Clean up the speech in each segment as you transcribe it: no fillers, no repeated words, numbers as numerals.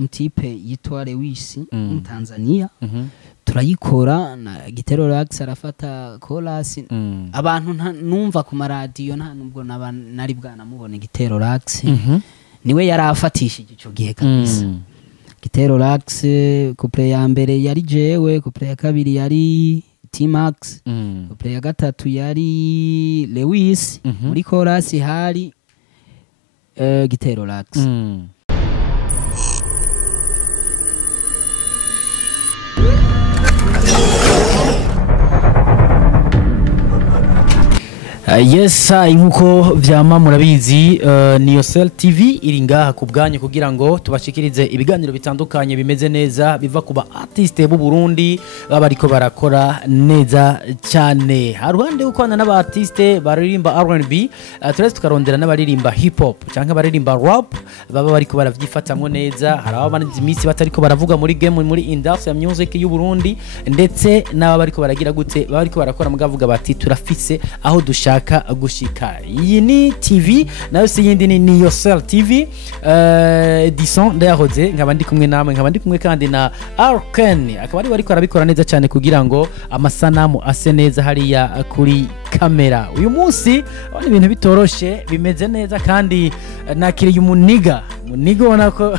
mtipe yitwa Lewis Tanzania turayikora na Gitero Relax arafata chorus abantu numva ku maradiyo nta nubwo nari bwanamubone Gitero Relax niwe yarafatishije ico gihe kabisa Gitero Relax couple ya mbere yari jewe couple ya kabiri yari T-Max couple ya gatatu yari Lewis muri chorus hari Gitero Relax yes inkuko vyama murabizi niyo Cell TV iri ngaha kubwanyu kugira ngo tubashikirize ibiganiro bitandukanye bimeze neza biva kuba artiste b'u Burundi baba ariko barakora neza cyane haruhande ukwana n'aba artiste baririmba R&B turetse tukarondera n'abaririmba hip hop cyangwa baririmba rap baba bariko baravyifatamwe neza haraba banzi imisi batariko baravuga muri game muri industry ya music y'u Burundi ndetse n'aba bariko baragira gute baba bariko barakora mugavuga bati turafise aho dushaka gushika iyi ni TV nayo si yindi ni niyo Cell TV Edison ndayahoze nkaba ndi kumwe namwe nkaba ndi kumwe kandi na Arken akaba ari bariko arabikora neza cyane kugira ngo amasanamu ase neza hariya kuri kamera uyu munsi abona ibintu bitoroshe bimeze neza kandi nakiriye umuniga ubona ko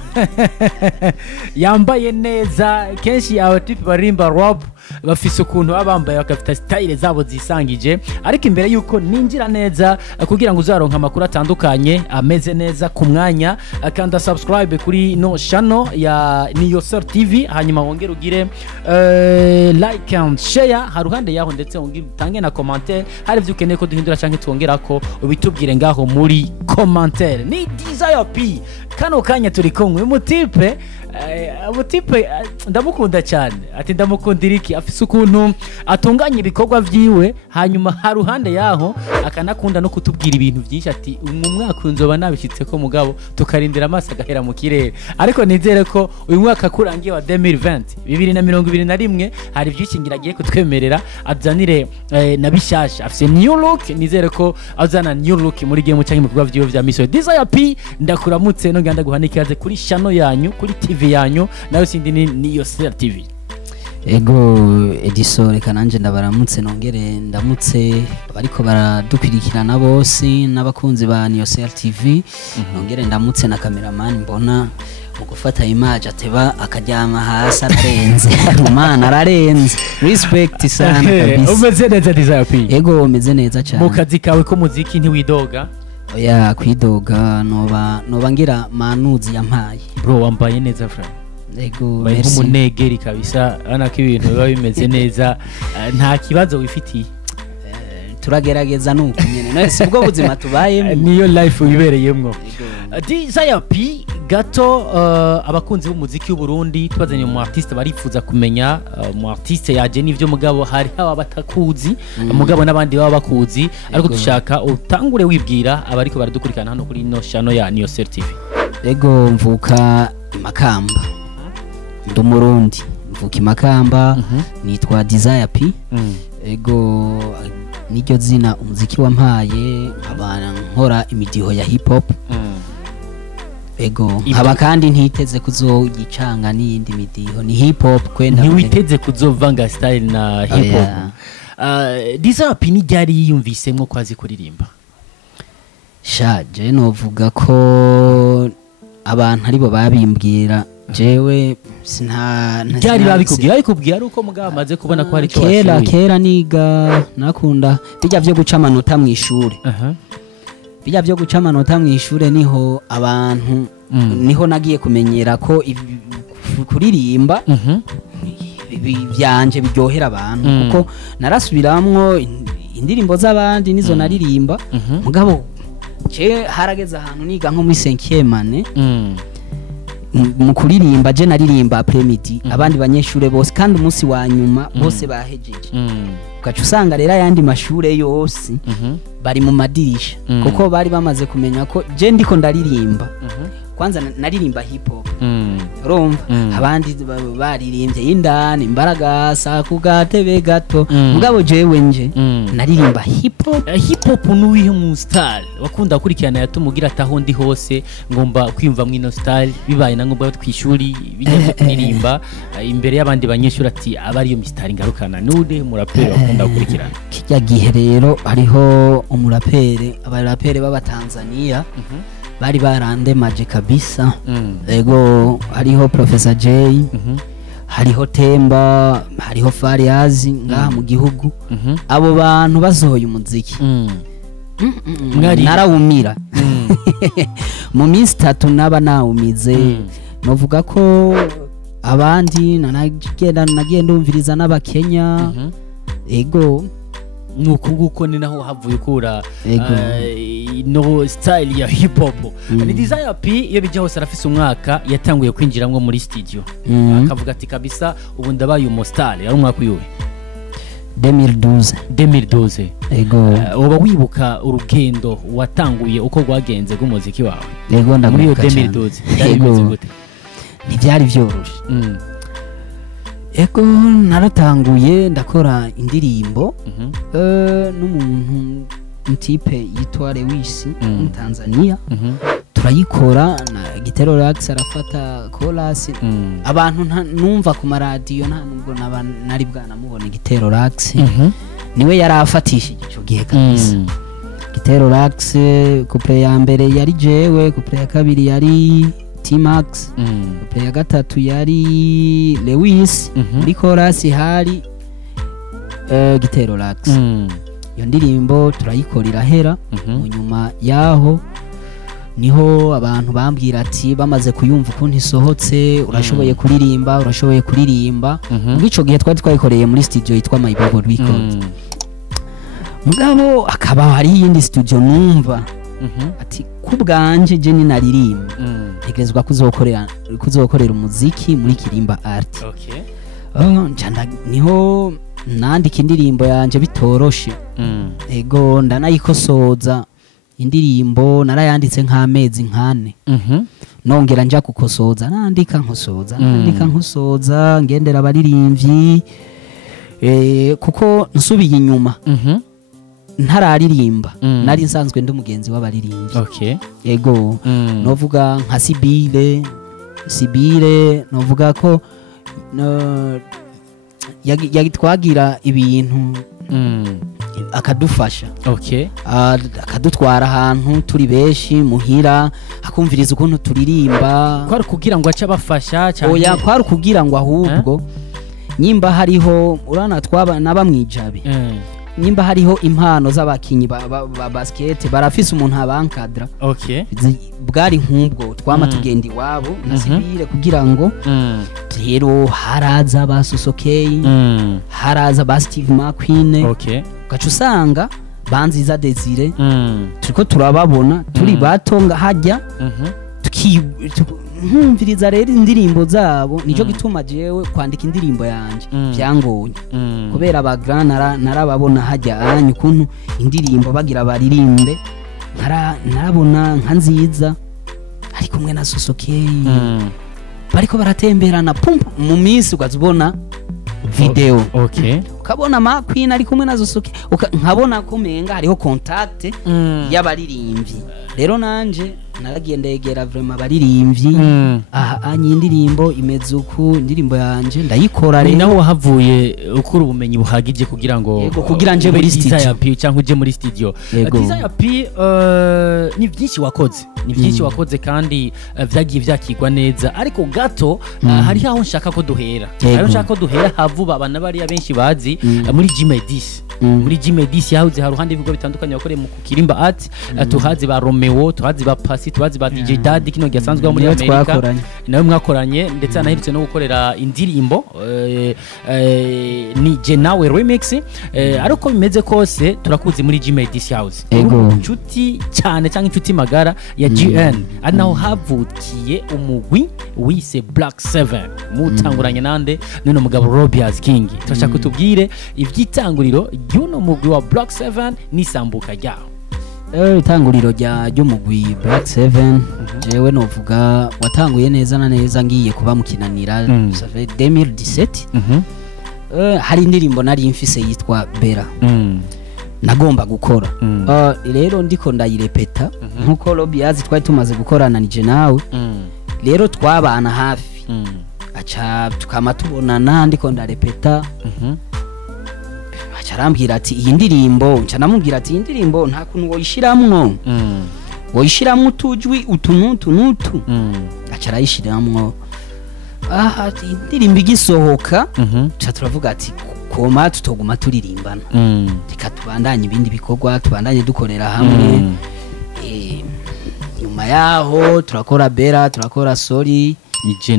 yambaye neza kenshi aba type barimba rap bafise ukuntu abambaye bakafita style zabo zisangije ariko imbere yuko ninjira neza kugira ngo uzaronka amakuru atandukanye ameze neza ku mwanya akanda subscribe kuri no channel ya Niyo Cell TV hanyuma wongere ugire like and share haruhande yaho ndetse wongere utange na commentaire hari byo ukeneye ko duhindura canke twongera ko ubitubwire ngaho muri commentaire ni Desire P kano kanya turi kumwe umutipe ndamukunda cyane ati ndamukundira iki afise ukuntu atunganya ibikorwa vyiwe hanyuma haruhande yaho akanakunda no kutubwira ibintu byinshi ati mu mwaka nzoba nabishitse ko mugabo tukarindira amaso agahera mu kirere ariko nizere ko uyu mwaka kurangiye wa 2020 2021 hari byinshi ngiragiye kutwemerera azanire na bishasha afise new look nizere ko azana new look muri game cyangwa mu bikorwa vyiwe vya mission Desire P ndakuramutse no nganda guhanikaze kuri channel yanyu kuri TV yanyu nayo sindi niyo Cell TV ego Edison reka nanje ndabaramutse nongere ndamutse bariko baradukwirikirana bose n'abakunzi ba niyo Cell TV nongere ndamutse na cameraman mbona mu gufata image ateba akajyama hasi ararenze umana ararenze respect sana kabisa umeze neza Desire P ego umeze neza cyane mu kazi kawe ko muziki ntiwidoga oya kwidoga noba ngira manuzi yampaye bro wambaye neza fra ego merci umunegeri kabisa anako ibintu biba bimeze neza nta kibazo wifitiye turagerageza nuko nyene nese ubwo buzima tubayemo niyo life wibereyemo Desire P gato abakunzi b'umuziki w'u Burundi twazanye mu artiste barifuza kumenya mu artiste yaje nivyo mugabo hari aba batakuzi mugabo nabandi baba bakuzi ariko dushaka utangure wibwira abariko baradukurikana hano kuri no channel ya Niyo Cell TV ego mvuka Makamba ndumurundi mvuka Makamba nitwa Desire P ego niryo zina umuziki wampaye abana nkora imidiho ya hip hop ego haba kandi ntiteze kuzoyicanga n'iyindi midiho ni hip hop kwenda ntiwiteze kuzovanga style na hip hop Desire P ni ryari yiyumvisemwo kwazi kuririmba shaje novuga ko abantu aribo babimbwira jewe ryari babikubwira ariko mugabo amaze kubona ko hari cyo kera niga nakunda bijya byo guca amanota mu ishuri bijya byo guca amanota mu ishuri niho abantu niho nagiye kumenyera ko kuririmba byanje biryohera abantu kuko narasubiramwo indirimbo z'abandi nizo naririmba mugabo harageze ahantu niga nko muri 5e année mu kuririmba je naririmba après-midi abandi banyeshure bose kandi umunsi wa nyuma bose bahejeje ugaca usanga rero ayandi mashure yose bari mu madirisha kuko bari bamaze kumenya ko je ndiko ndaririmba kwanza naririmba hip hop urumva abandi baririmbye indani imbaraga sa ku gatebe gato mugabo jewe nje naririmba hip hop nuwihe mu style wakunda kurikirana yatumugira ataho ndi hose ngomba kwiyumva mwino style bibaye na ngombwa twishuri bijye kuririmba imbere y'abandi banyeshuri ati abari yo mistari ngarukana nude muraperi wakunda kurikirana kijya gihe rero hariho umuraperi abaraperi baba Tanzania bari barandemaje kabisa ego hariho Professor J hariho Temba hariho Fariazi ngaha mu gihugu abo bantu basohoye umuziki narawumira mu minsi 3 naba nawumize novuga ko abandi nagiye ndumviriza n'abakenya ego nuko ni naho havuye kura no style ya hip hop ni Desire P iyo bijya hose arafise umwaka yatanguye kwinjiramwe muri studio akavuga ati kabisa ubu ndabaye umu style yari umwaka uyuwe 2012 ego uba wibuka urugendo watanguye uko rwagenze rw'umuziki wawe ego ndaguruka cyane 2012 ego ntibyari byoroshe ego naratanguye ndakora indirimbo n'umuntu mtipe yitwa Lewis mu Tanzania turayikora na Gitero Relax arafata chorus abantu numva ku maradiyo nta nubwo nari bwanamubona Gitero Relax niwe yarafatishije ico gihe kabisa Gitero Relax couple ya mbere yari jewe couple ya kabiri yari T-Max couple ya gatatu yari Lewis muri chorus hari Gitero Relax iyo ndirimbo turayikorera hera mu nyuma yaho niho abantu bambwira ati bamaze kuyumva ukuntu isohotse urashoboye kuririmba ubwico gihe twari twayikoreye muri studio yitwa My Bible Records mugabo akaba hari yindi studio numva ati kubwanje je ni naririmba ntegerezwa kuzokorera umuziki muri Kirimba Art njanda niho nandika indirimbo yanje bitoroshe ego ndanayikosoza indirimbo narayanditse nk'amezi nkane nongera nja kukosoza nandika nkosoza ngendera abaririmbyi kuko nsubiye inyuma ntararirimba nari nsanzwe ndi mugenzi w'abaririmbyi ego novuga nka Sibire novuga ko yagitwagira ibintu akadufasha akadutwara ahantu turi beshi muhira akumviriza ukuntu turirimba kwari kugira ngo aca bafasha cyane oya kwari kugira ngo ahubwo nyimba hariho urana twaba nabamwijabe nyimba hariho impano z'abakinyi ba basket barafise umuntu abankadra bwari nk'ubwo twama tugenda iwabo nasibire kugira ngo rero haraza basosokei haraza ba Steve McQueen gacu usanga banziza Desire turiko turababona turi batonga hajya nkumviriza rero indirimbo zabo nico gituma jewe kwandika indirimbo yanje byangoye kubera abagrana narababona hajya anyu kuntu indirimbo bagira baririmbe narabona nka nziza ari kumwe na Sosokei bariko baratemberana mu minsi ukazibona video ukabona McQueen ari kumwe na Sosokei nkabona ko menga hariho contact y'abaririmbyi rero nanje naragiye ndegera vraiment abaririmbyi anyi indirimbo imeze uku indirimbo yanje ndayikora rero naho wahavuye ukura ubumenyi buhagije kugira ngo kugira nje muri studio cyangwa uje muri studio Desire P ni byinshi wakoze kandi vyagiye vyakigwa neza ariko gato hari aho nshaka ko duhera havuba abana bari abenshi bazi muri G10 yahuze haruhande ibigo bitandukanye bakoreye mu Kirimba Art tuhazi ba Romeo tuhazi ba Pasi tuhazi ba DJ Daddy kino gisanzwe muri Amerika nawe mwakoranye ndetse anaherutse no gukorera indirimbo ni je nawe remix ariko bimeze kose turakuzi muri G10 House inshuti cyane cyangwa inshuti magara ya GN ari naho havukiye umugwi wise Black7 mutanguranye nande none mugabo Robias King turashaka kutubwire ivyitanguriro y'uno mugwi wa Black7 n'isambuka ryaho itanguriro ry'umugwi Black7 jewe novuga watanguye neza na neza ngiye kuba mukinanira 2017 hari indirimbo nari mfise yitwa Bera nagomba gukora rero ndiko ndayirepeta nkuko Lobiazi twari tumaze gukorana nije nawe rero twabana hafi acha tukama tubonana ndiko ndarepeta arambwira ati iyi ndirimbo nca namubwira ati iyi ndirimbo nta kuntu woyishiramwo woyishiramwo utujwi utunutu aca arayishiramwo indirimbo igisohoka ca turavuga ati koma tutoguma turirimbana reka tubandanye ibindi bikorwa tubandanye dukorera hamwe nyuma yaho turakora Bera turakora Sorry nije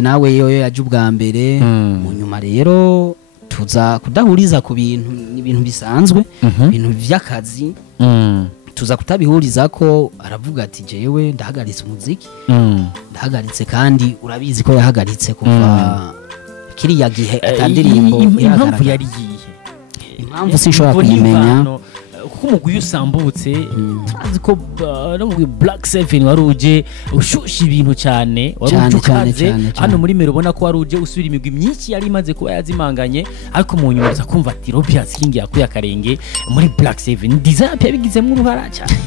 nawe yoyo yaje ubwa mbere mu nyuma rero tuza kudahuriza ku bintu bisanzwe ibintu vy'akazi tuza kutabihuriza ko aravuga ati jewe ndahagaritse umuziki ndahagaritse kandi urabizi ko yahagaritse kuva kiriya gihe atandirimbo impamvu yari yihe impamvu sinshobora kuyimenya kuko umugwi yasambutse turazi ko no mu Black7 waruje ushusha ibintu cyane waruje ukaze hano muri mero ubona ko waruje usubira imigwi myinshi yari imaze kuba yazimanganye ariko mu nyuma uza kumva ati Lobiazi kingi yakuye akarenge muri Black7 design yabigizemo uruhara cyane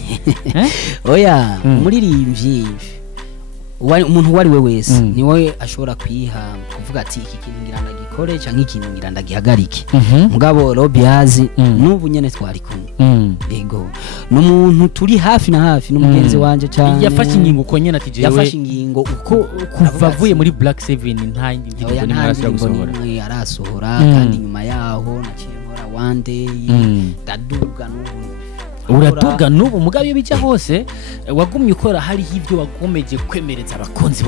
oya muririmbyi umuntu wari we wese ni wowe ashobora kwiha kuvuga ati iki kintu ngira ndagikore cyangwa ikintu ngira ndagihagarike mugabo Lobiazi n'ubu nyene twari kumwe yego n'umuntu turi hafi na hafi n'umugenzi wanje cyane yafashe ingingo uko nyene ati jewe yafashe ingingo uko kuva avuye muri Black7 nta indirimbo nimwe arasohora kandi nyuma yaho naciye nkora one day ndaduga n'ubu uratuga n'ubu mugabe iyo bijya hose wagumye ukora hari ivyo wagomeje kwemereza abakunzi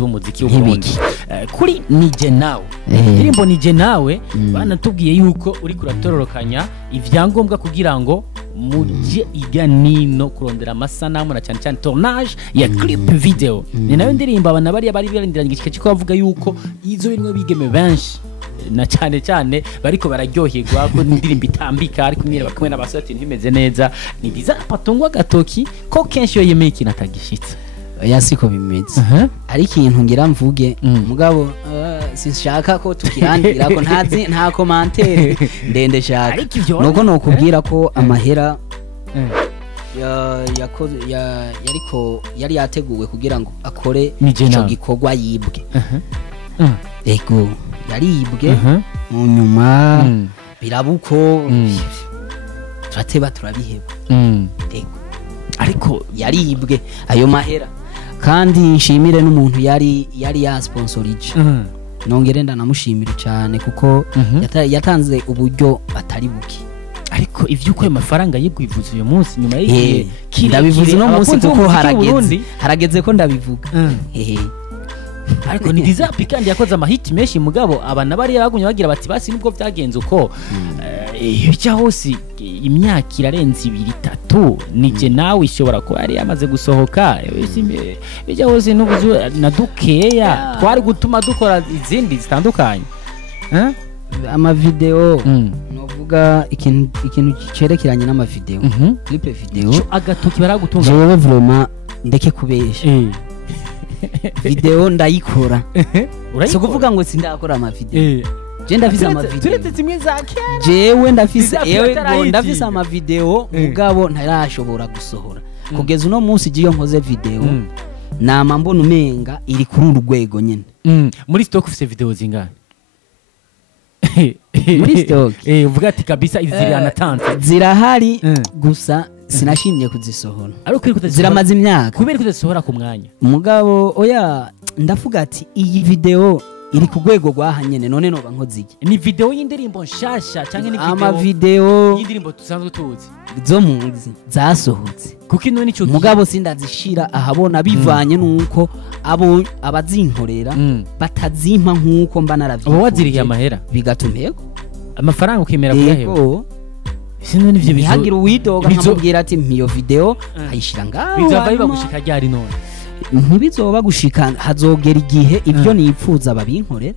b'umuziki w'uburundi kuri nije nawe indirimbo nije nawe banatubwiye yuko uri kuratororokanya ivyangombwa kugira ngo muje iganino kurondera amasanamu na cyane cyane tournage ya clip video ni nayo ndirimbo abana bari barindiranye igishike cyo bavuga yuko izo binwe bigeme benshi na cyane bariko bararyoherwa ko indirimbo itambika ariko nyine bakumwe n'abasore ntimeze neza ni design patongwa gatoki ko kenshi yo yemeye ikintu atagishitse yasiko bimeze ari ikintu ngira mvuge mugabo sinshaka ko tukirandira ko nta commentaire ndende shaka nuko nokubwira ko amahera yari yateguwe kugira ngo akore ico gikorwa yibwe ego yaribwe mu nyuma birabuko turateba turabiheba ego ariko yaribwe ayo mahera kandi nshimire n'umuntu yari yasponsorije nongere ndanamushimira cyane kuko yatanze uburyo atari buki ariko ivyuko ayo mafaranga yigwivuza uyu munsi nyuma y'igihe ndabivuze no munsi kuko harageze ko ndabivuga ariko ni dizapi kandi yakoze amahiti menshi mugabo abana bari bagumye bagira bati basi nubwo byagenze uko bijya hose imyaka irarenze 2-3 nije nawe ishobora ko ari yamaze gusohoka bijya hose n'ubuzu na dukeya twari gutuma dukora izindi zitandukanye ama video novuga ikintu cerekeranye n'ama video clip video agatoki baragutunga jewe vraiment ndeke kubesha video ndayikora so kuvuga ngo sindakora ama video je ndafise ama video turetse zimwe za kera jewe ndafise ama video mugabo ntarashobora gusohora kugeza uno munsi giyo nkoze video nama mbona umenga iri kuri urwego nyene muri stock ufise video zingahe muri stock uvuga ati kabisa iziri anatanze zirahari gusa sinashimye kuzisohora ariko ziramaze imyaka kubera kuzisohora ku mwanya mugabo oya ndavuga ati iyi video iri ku rwego rwahanyene none noba nkoziki ni video y'indirimbo nshasha cyangwa ni video ama video y'indirimbo tusanzwe tuzi zo muzi zasohotse kuko ino nico mugabo sindazishira ahabona bivanye nuko abazinkorera batazimpa nkuko mba naravyifuza abo waziriye amahera bigatumeko amafaranga ukemera kuyaheba sino nivyo bihagira uwidoga nkamubwira ati mpiyo video ayishira ngaho bizava biba gushika ryari none ntibizoba gushika hazogera igihe ibyo nipfuza babinkorera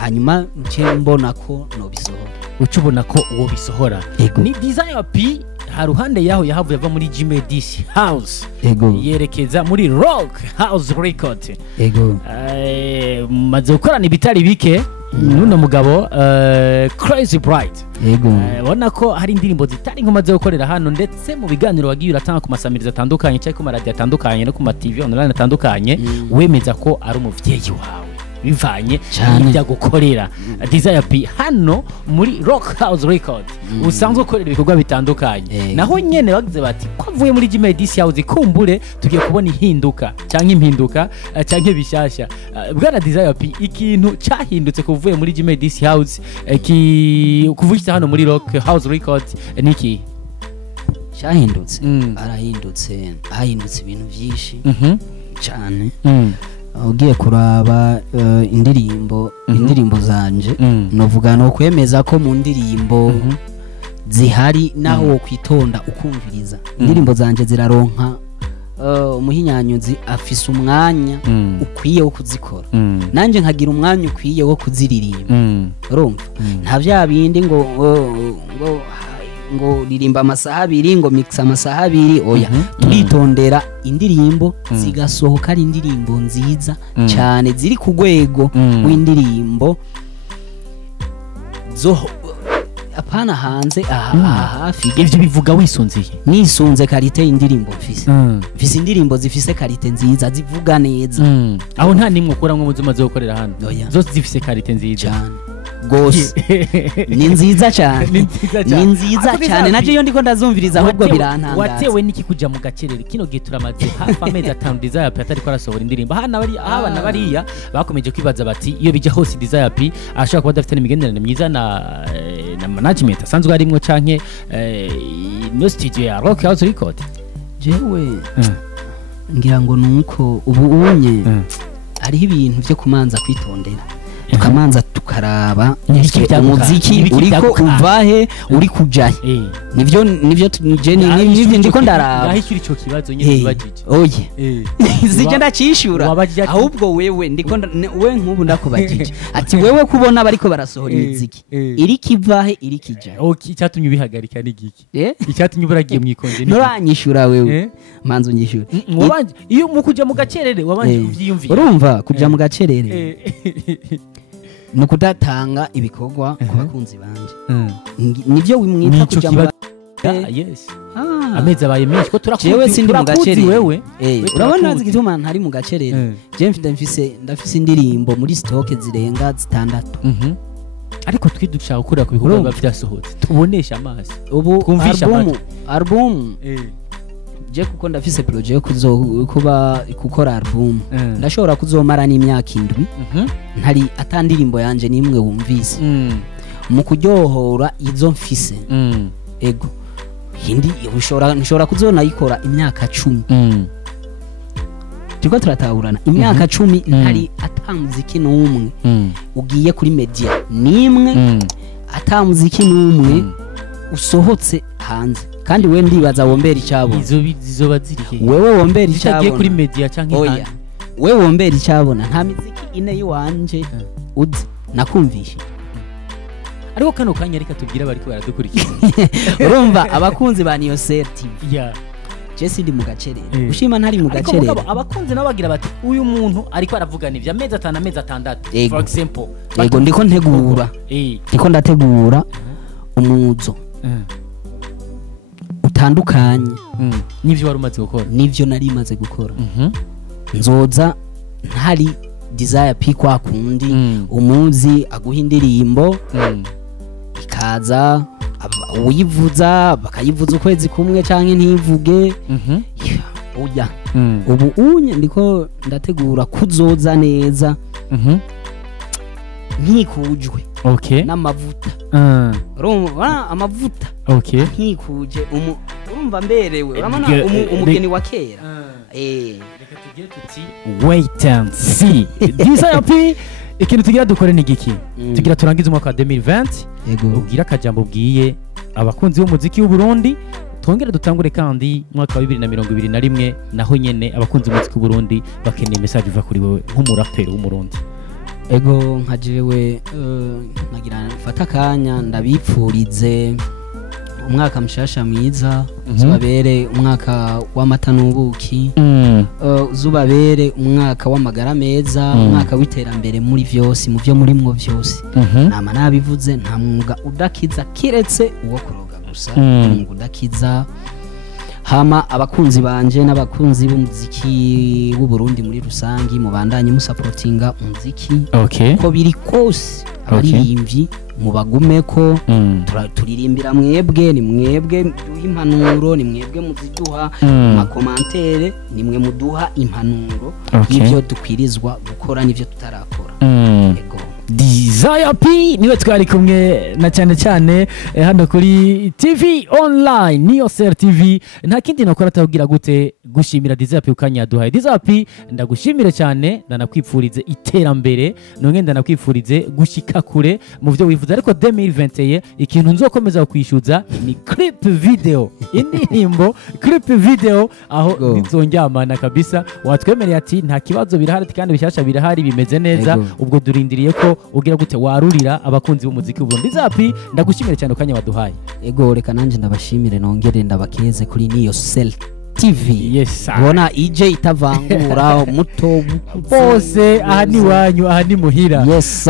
hanyuma nce mbona ko no bisohora ucubona ko uwo bisohora ni design P haruhande yaho yahavuye ava muri Gmedis House ego yerekeza muri Rock House Record ego maze gukorana ibitari bike nuno mugabo Crazy Bright ego ubona ko hari indirimbo zitari nkomaze gukorera hano ndetse mu biganiro wagiye uratanga ku masamiriza atandukanye cyangwa ku maradiyo atandukanye no ku ma TV online atandukanye wemeza ko ari umuvyeyi wawe bivanye n'ibyo gukorera Desire P hano muri Rock House Record usanzwe ukorera ibikorwa bitandukanye naho nyene bagize bati kwavuye muri Gmedis House kumbure tugiye kubona ihinduka cyangwa impinduka cyangwa bishasha bwana Desire P ikintu cyahindutse kuvuye muri Gmedis House kuvugita hano muri Rock House Record niki cyahindutse ahindutse ibintu byinshi cyane ugiye kuraba indirimbo zanje novuga no kwemeza ko mu ndirimbo zihari naho wo kwitonda ukumviriza indirimbo zanje ziraronka umuhinyanyuzi afise umwanya ukwiye wo kuzikora nanje nkagira umwanya ukwiye wo kuziririmba urumva nta bya bindi ngo ririmba amasaha abiri ngo mixa amasaha abiri oya turitondera indirimbo zigasohoka ari indirimbo nziza cyane ziri ku rwego w'indirimbo zo apana hanze hafi ivyo bivuga wisunziye nisunze karite y'indirimbo mfise indirimbo zifise karite nziza zivuga neza aho nta nimwe ukora mu buzima zo gukorera hano zose zifise karite nziza gose ni nziza cyane ni nziza cyane naje yo ndiko ndazumviriza ahubwo birantangaza watewe niki kuja mu gacerere kino gihe turamaze hafi amezi 5 Desire P atari ko arasohora indirimbo hana bari abana bariya bakomeje kwibaza bati iyo bija hose Desire P ashaka kuba dafite imigenderanire myiza na management asanzwe arimwo canke no studio ya Rock House Record jewe ngira ngo nuko ubu unye ari ibintu byo kumanza kwitondera tukamanza tukaraba umuziki uriko uvahe uri kujahe nivyo nivyo ndiko ndaraba ahikira ico kibazo nyine bagije oye zije ndacishura ahubwo wewe ndiko we nkubu ndakubagije ati wewe kubona bariko barasohora imiziki iri kivahe iri kijahe okay cyatumye bihagarika n'igiki icyatumye buragiye mwikonje nturanyishura wewe manzo nyishura wabanje iyo mu kuja mu gacerere wabanje kuvyiyumvira urumva kuja mu gacerere no kudatanga ibikorwa ku bakunzi banje nivyo wimwita kuja mu yes amezi abaye menshi ko jewe sindi mu gacerere wewe urabona zigituma ntari mu gacerere je ndafise indirimbo muri stock zirenga 6 ariko twidushaka gukora ku bikorwa byasohotse tubonesha amaso ubu album je kuko ndafise projet kuba gukora album ndashobora kuzomara n'imyaka 7 ntari atandirimbo yanje nimwe wumvise mu kuryohora izo mfise ego hindi ushobora kuzona yikora imyaka 10 tiko turatahurana imyaka 10 ntari atamuziki n'umwe ugiye kuri media nimwe atamuziki n'umwe usohotse hanze kandi we ndibaza wombera icyabona zizoba zirihe wewe wombera icyabona kuri media canke oya wewe wombera icyabona nta miziki ine yiwanje uzi nakumvishe ariko kano kanya reka tubwira bariko baradukurikira urumva abakunzi ba Niyosel TV yeah Jesse ndi mu gacerere ushima ntari mu gacerere abakunzi nabo bagira bati uyu muntu ariko aravugana ivya amezi 5 amezi 6 for example yego ndiko ntegura ndiko ndategura umuzo utandukanye nivyo wari umaze gukora nivyo nari maze gukora nzoza ntari Desire P kwa kundi umuzi aguha indirimbo ikaza uyivuza bakayivuza ukwezi kumwe canke ntivuge oya ubu unye ndiko ndategura kuzoza neza ntikujwe n'amavuta urumva amavuta ntikuje urumva mberewe urabona umugeni wa kera reka tugire tuti wait and see Desire P ikintu tugira dukore ni giki tugira turangiza umwaka wa 2020 ubwira akajambo bwiye abakunzi b'umuziki w'u Burundi twongere dutangure kandi mwaka wa 2021 naho nyene abakunzi b'umuziki w'u Burundi bakeneye message iva kuri wewe nk'umuraperi w'umurundi ego nkajewe nagira mfata kanya ndabipfurize umwaka mshasha mwiza zubabere umwaka w'amata n'ubuki zubabere umwaka w'amagara meza umwaka w'iterambere muri vyose mu byo murimwo byose nama nabivuze nta mwuga udakiza kiretse uwo kuroga gusa mwuga udakiza hama abakunzi banje n'abakunzi b'umuziki w'u Burundi muri rusangi mubandanye musupportinga umuziki ko biri kose abaririmbyi mubagumeko turirimbira mwebwe ni mwebwe duha impanuro ni mwebwe muziduha makomantere ni mwe muduha impanuro y'ivyo dukwirizwa gukora n'ivyo tutarakora yego Desire P niwe twari kumwe na cyane hano kuri TV online niyo Ser TV nta kindi nakora atavugira gute gushimira Desire P ukanya duhaye Desire P ndagushimire cyane ndanakwipfurize iterambere none ndanakwipfurize gushika kure mu byo wifuza ariko 2021 ikintu nzokomeza kwishyuza ni clip video indirimbo clip video aho nzonjyamana kabisa watwemereye ati nta kibazo birahari kandi bishyashya birahari bimeze neza ubwo durindiriye ko ugira gute warurira abakunzi b'umuziki w'Uburundi Zapi ndagushimire cyane ukanya waduhaye ego reka nanje ndabashimire nongere ndabakeze kuri niyo Self TV bona EJ itavangura muto bose aha ni wanyu aha ni muhira yes